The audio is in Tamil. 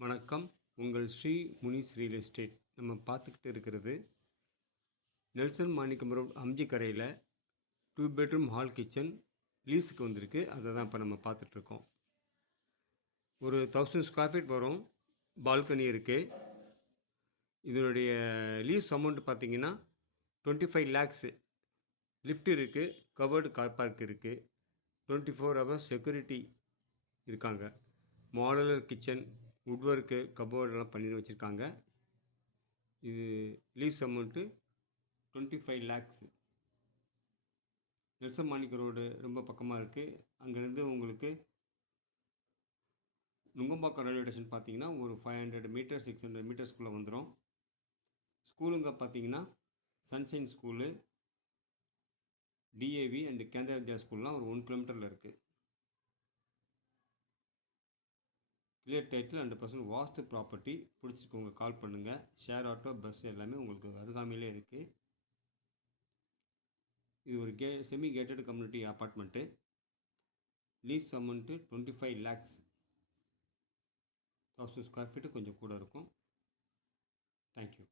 வணக்கம். உங்கள் ஸ்ரீ முனிஸ் ரியல் எஸ்டேட். நம்ம பார்த்துக்கிட்டு இருக்கிறது நெல்சன் மாணிக்கம் ரோட் அம்ஜிக்கரையில் 2 பெட்ரூம் ஹால் கிச்சன் லீஸுக்கு வந்திருக்கு. அதை தான் இப்போ நம்ம பார்த்துட்ருக்கோம். ஒரு 1000 ஸ்கொயர் ஃபீட் வரும். பால்கனி இருக்குது. இதனுடைய லீஸ் அமௌண்ட் பார்த்திங்கன்னா 25 lakhs. லிஃப்ட் இருக்குது, கவர்டு கார் பார்க் இருக்குது, 24 hours செக்யூரிட்டி இருக்காங்க. மாடலர் கிச்சன், வுட் ஒர்க்கு, கபோர்டெல்லாம் பண்ணி வச்சுருக்காங்க. இது லீஸ் அமௌண்ட்டு 25 lakhs. நெல்சன் மாணிக்கம் ரோடு ரொம்ப பக்கமாக இருக்குது. அங்கேருந்து உங்களுக்கு நுங்கம்பாக்கம் ரயில்வே ஸ்டேஷன் பார்த்தீங்கன்னா ஒரு 500 மீட்டர் 600 மீட்டர்ஸ்குள்ளே வந்துடும். ஸ்கூலுங்க பார்த்தீங்கன்னா sunshine school, DAV and Kendra Vidya ஸ்கூல்லாம் ஒரு 1 கிலோமீட்டரில் இருக்குது. Clear title 100% vastu property. பிடிச்சிக்கோங்க, கால் பண்ணுங்கள். ஷேர் ஆட்டோ, பஸ் எல்லாமே உங்களுக்கு அருகாமையிலே இருக்குது. இது ஒரு semi gated community apartment. Lease amount 25 lakhs. 1000 square feet கொஞ்சம் கூட இருக்கும். தேங்க்யூ.